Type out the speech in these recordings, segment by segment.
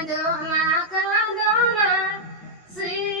Adoma, kaladoma, si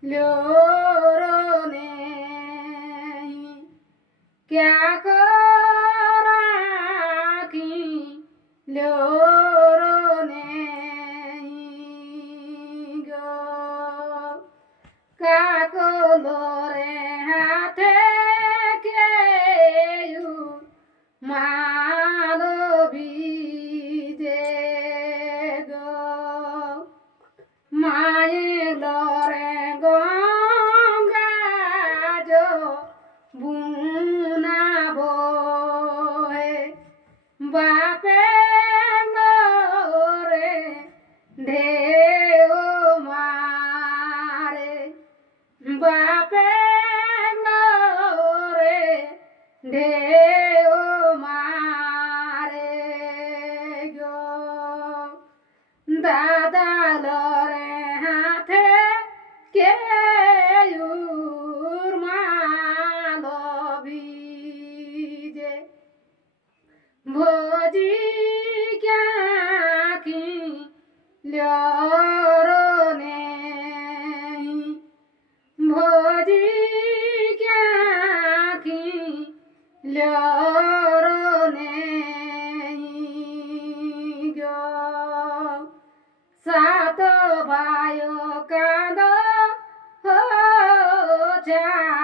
六 down.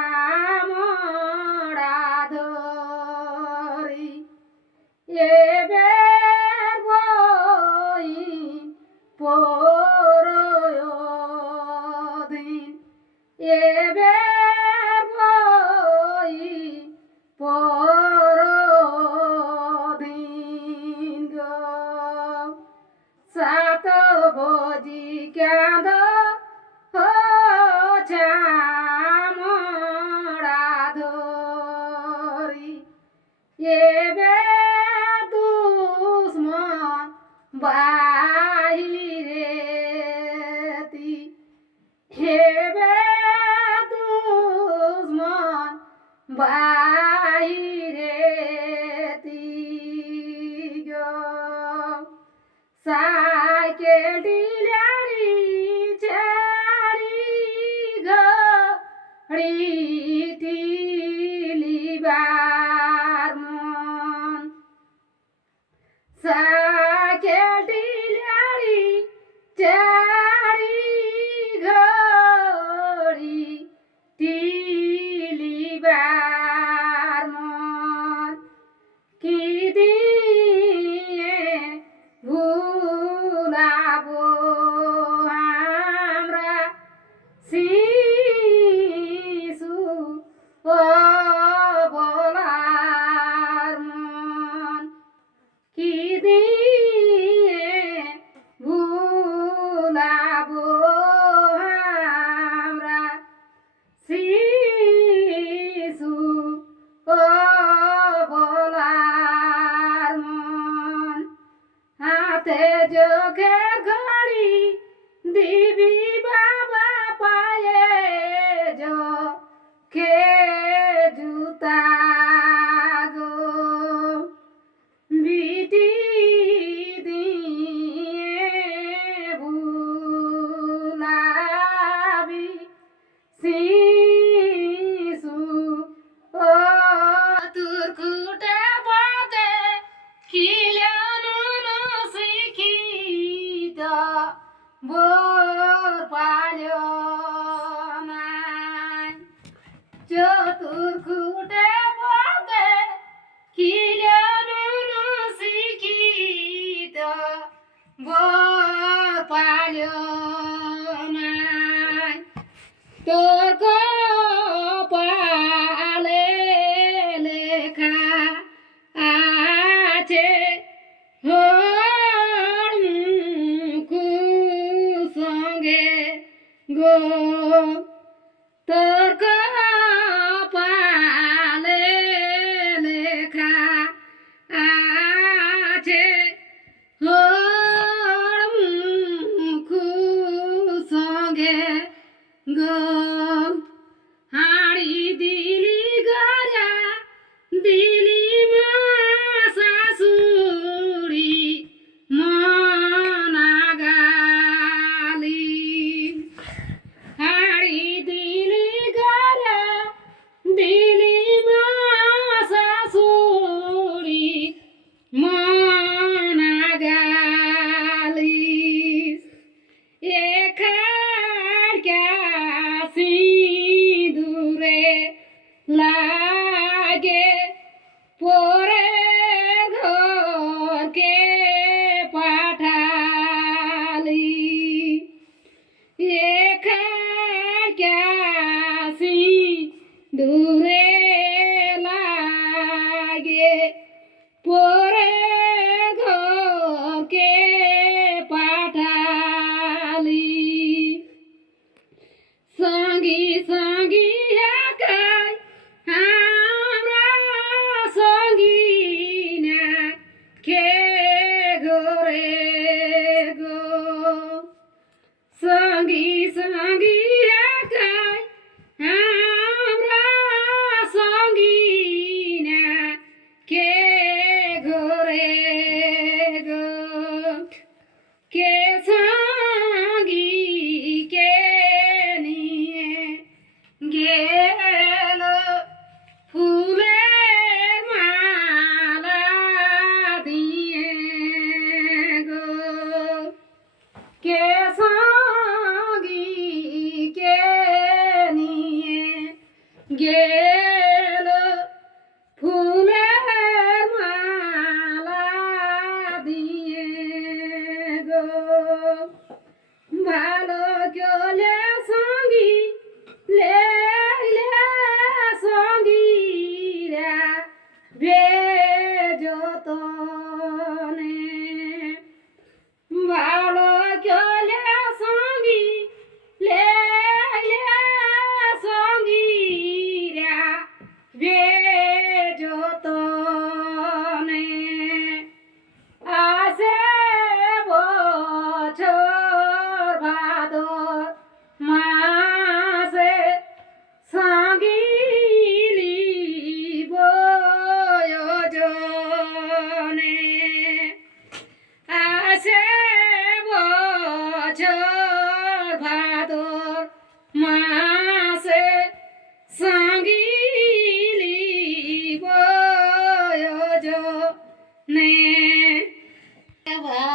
开文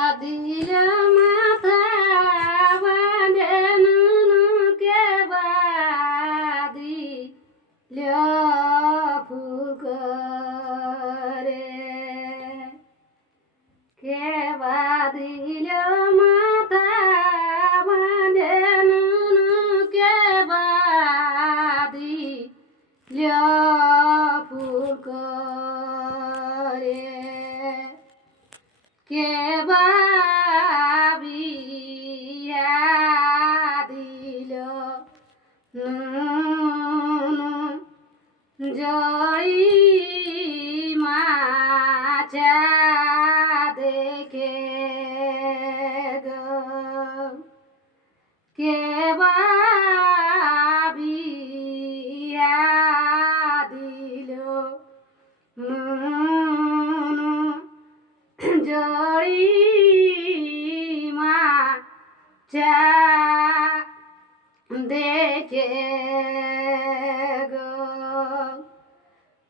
কে বাবিয়া দিল? জন দেখে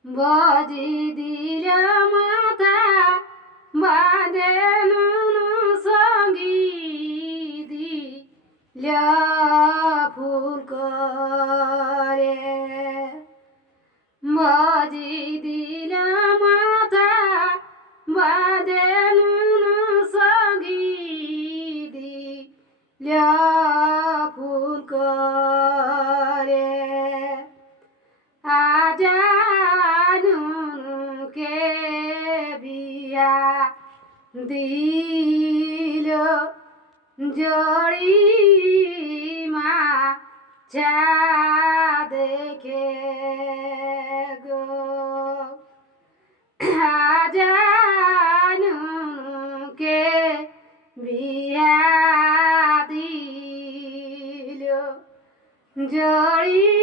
বদি দিল মাতা বাদে নুনু সঙ্গী দিল ফুল করে বদি দিল jari